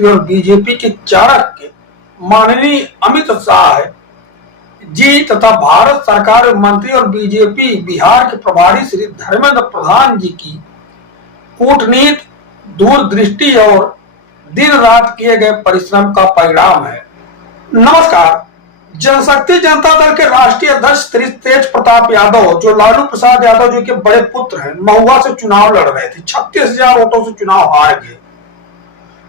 मंत्री और बीजेपी के चाणक्य माननीय अमित शाह जी तथा भारत सरकार मंत्री और बीजेपी बिहार के प्रभारी श्री धर्मेंद्र प्रधान जी की कूटनीति, दूरदृष्टि और दिन रात किए गए परिश्रम का परिणाम है। नमस्कार। जनशक्ति जनता दल के राष्ट्रीय अध्यक्ष श्री तेज प्रताप यादव, जो लालू प्रसाद यादव जी के बड़े पुत्र हैं, महुआ से चुनाव लड़ रहे थे। 36,000 वोटों से चुनाव हार गए।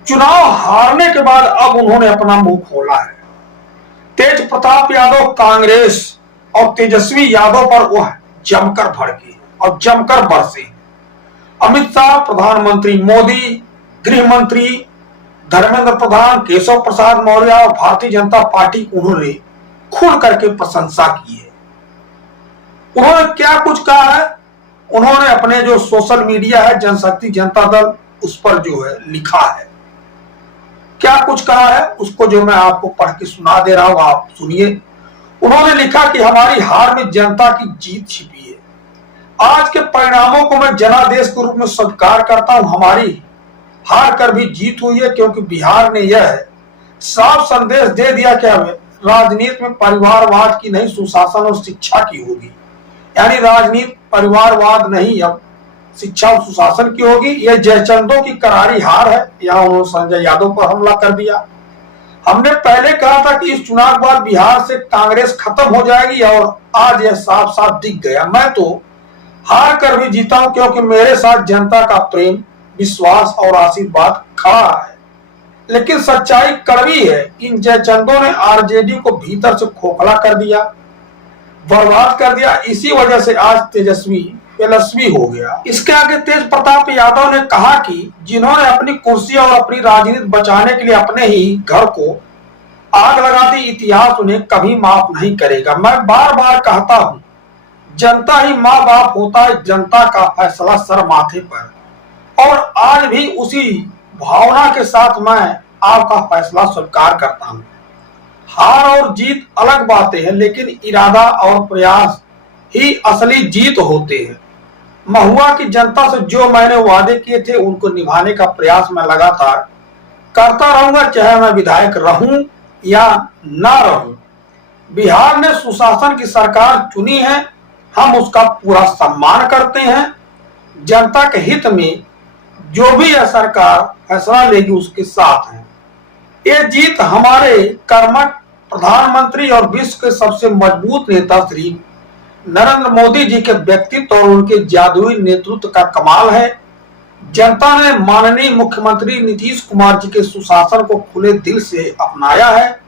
चुनाव हारने के बाद अब उन्होंने अपना मुंह खोला है। तेज प्रताप यादव कांग्रेस और तेजस्वी यादव पर वह जमकर भड़के और जमकर बरसे। अमित शाह, प्रधानमंत्री मोदी, गृह मंत्री धर्मेंद्र प्रधान, केशव प्रसाद मौर्य और भारतीय जनता पार्टी की उन्होंने खुल करके प्रशंसा की है। उन्होंने क्या कुछ कहा है? उन्होंने अपने जो सोशल मीडिया है जनशक्ति जनता दल, उस पर जो है लिखा है। क्या कुछ कहा है उसको जो मैं आपको पढ़ के सुना दे रहा हूं, आप सुनिए। उन्होंने लिखा कि हमारी हार में जनता की जीत छिपी है। आज के परिणामों को मैं जनादेश के रूप में स्वीकार करता हूं। हमारी हार कर भी जीत हुई है, क्योंकि बिहार ने यह साफ संदेश दे दिया कि हमें राजनीति में परिवारवाद की नहीं, सुशासन और शिक्षा की होगी। यानी राजनीति परिवारवाद नहीं, अब शिक्षा और सुशासन की होगी। यह जयचंदों की करारी हार है। यहाँ उन्होंने संजय यादव पर हमला कर दिया। हमने पहले कहा था कि इस चुनाव के बाद बिहार से कांग्रेस खत्म हो जाएगी, और आज यह साफ साफ दिख गया। मैं तो हार कर भी जीता हूं, क्योंकि मेरे साथ जनता का प्रेम, विश्वास और आशीर्वाद खड़ा है। लेकिन सच्चाई कड़वी है। इन जयचंदों ने आरजेडी को भीतर से खोखला कर दिया, बर्बाद कर दिया। इसी वजह से आज तेजस्वी हो गया। इसके आगे तेज प्रताप यादव ने कहा कि जिन्होंने अपनी कुर्सी और अपनी राजनीति बचाने के लिए अपने ही घर को आग लगा दी, इतिहास उन्हें कभी माफ नहीं करेगा। मैं बार बार कहता हूं, जनता ही माँ बाप होता है, जनता का फैसला सर माथे पर। और आज भी उसी भावना के साथ मैं आपका फैसला स्वीकार करता हूं। हार और जीत अलग बातें हैं, लेकिन इरादा और प्रयास ही असली जीत होते हैं। महुआ की जनता से जो मैंने वादे किए थे, उनको निभाने का प्रयास मैं लगातार करता रहूंगा, चाहे मैं विधायक रहूं या ना रहूं। बिहार ने सुशासन की सरकार चुनी है, हम उसका पूरा सम्मान करते हैं। जनता के हित में जो भी यह सरकार फैसला लेगी, उसके साथ है। ये जीत हमारे कर्मठ प्रधानमंत्री और विश्व के सबसे मजबूत नेता श्री नरेंद्र मोदी जी के व्यक्तित्व और उनके जादुई नेतृत्व का कमाल है। जनता ने माननीय मुख्यमंत्री नीतीश कुमार जी के सुशासन को खुले दिल से अपनाया है।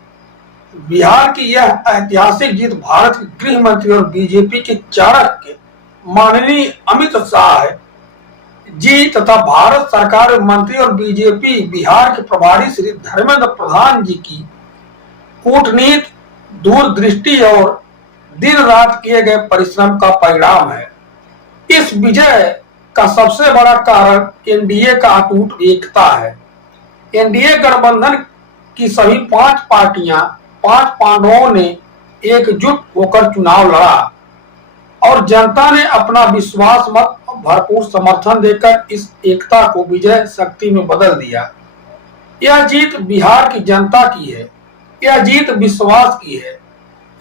बिहार की यह ऐतिहासिक जीत भारत के गृह मंत्री और बीजेपी के चाणक्य माननीय अमित शाह जी तथा भारत सरकार मंत्री और बीजेपी बिहार के प्रभारी श्री धर्मेंद्र प्रधान जी की कूटनीति, दूरदृष्टि और दिन रात किए गए परिश्रम का परिणाम है। इस विजय का सबसे बड़ा कारण एनडीए का अटूट एकता है। एनडीए गठबंधन की सभी 5 पार्टियां, 5 पांडवों ने एकजुट होकर चुनाव लड़ा, और जनता ने अपना विश्वास मत भरपूर समर्थन देकर इस एकता को विजय शक्ति में बदल दिया। यह जीत बिहार की जनता की है। यह जीत विश्वास की है।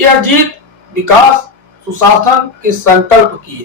यह जीत विकास, सुशासन के संकल्प की है।